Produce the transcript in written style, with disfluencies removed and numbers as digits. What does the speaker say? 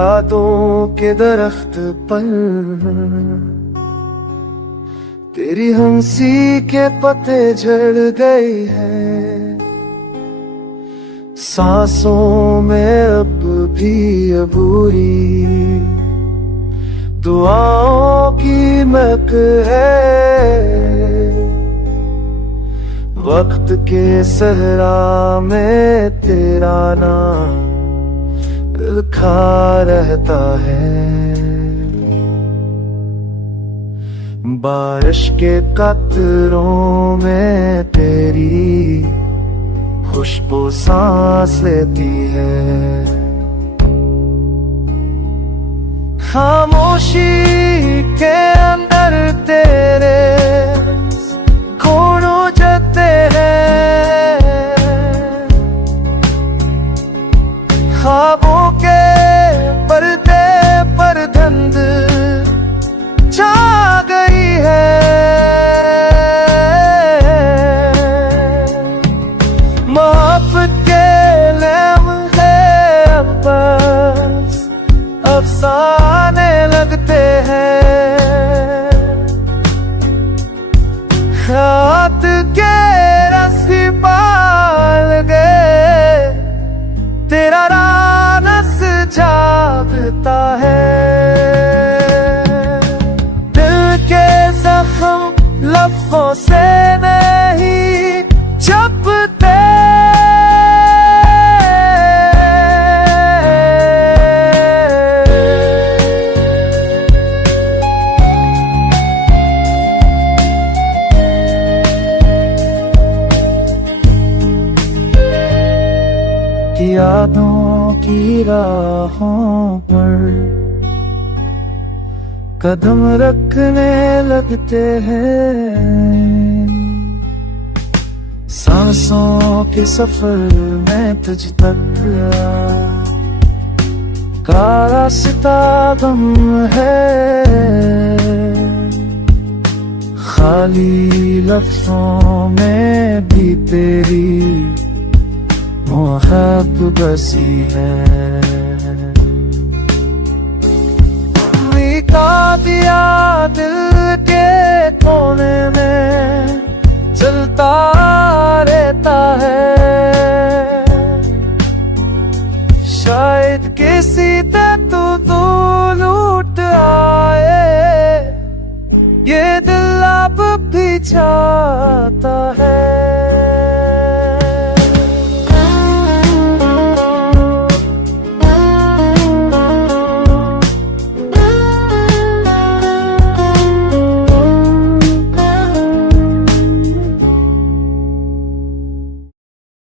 यादों के दरख्त पर तेरी हंसी के पत्ते झड़ गए हैं। सांसों में अब भी अबूरी दुआओं की महक है। वक्त के सहरा में तेरा नाम लिखा रहता है। बारिश के कतरों में तेरी खुशबू सांस लेती है। खामोशी के अंदर तेरे खून उजड़ते हैं। ख्वाबों के पर्दे पर धुंध छा गई है। मोहब्बत के लम्हे अब बस अफसाने लगते हैं। रात के रस्सी पाल गए तेरा रानस जागता है। दिल के जख्म लफ्जों से नहीं छपते। यादों की राहों पर कदम रखने लगते हैं। सांसों के सफर में तुझ तक का रास्ता गम है। खाली लफ्जों में भी तेरी मोहब्बत बसी है। निकाल दिया दिल के कोने में चलता रहता है। शायद किसी तू लूट आए ये दिल अब भी